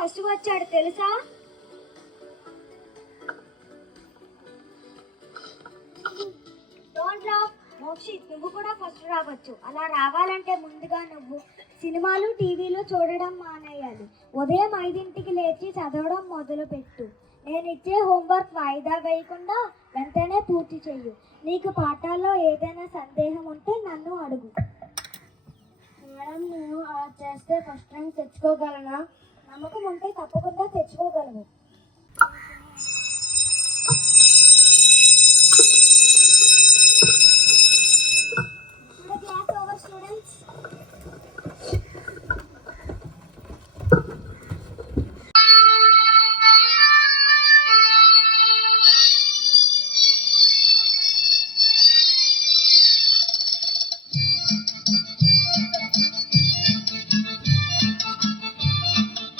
First వచ్చాడు తెలుసా? Don't love Mokshith, నువ్వు కూడా ఫస్ట్ రావచ్చు. అలా రావాలంటే ముందుగా నువ్వు సినిమాలు టీవీలు చూడడం మానేయాలి. ఉదయం 5ంటికి లేచి చదవడం మొదలుపెట్టు. నేను ఇచ్చే హోంవర్క్ వాయిదా వేయకుండా వెంటనే పూర్తి చెయ్యు. నీకు పాఠాల్లో ఏదైనా సందేహం ఉంటే నన్ను అడుగు. మేడం, నేను అలా చేస్తే ఫస్ట్ ర్యాంక్ తెచ్చుకోగలనా?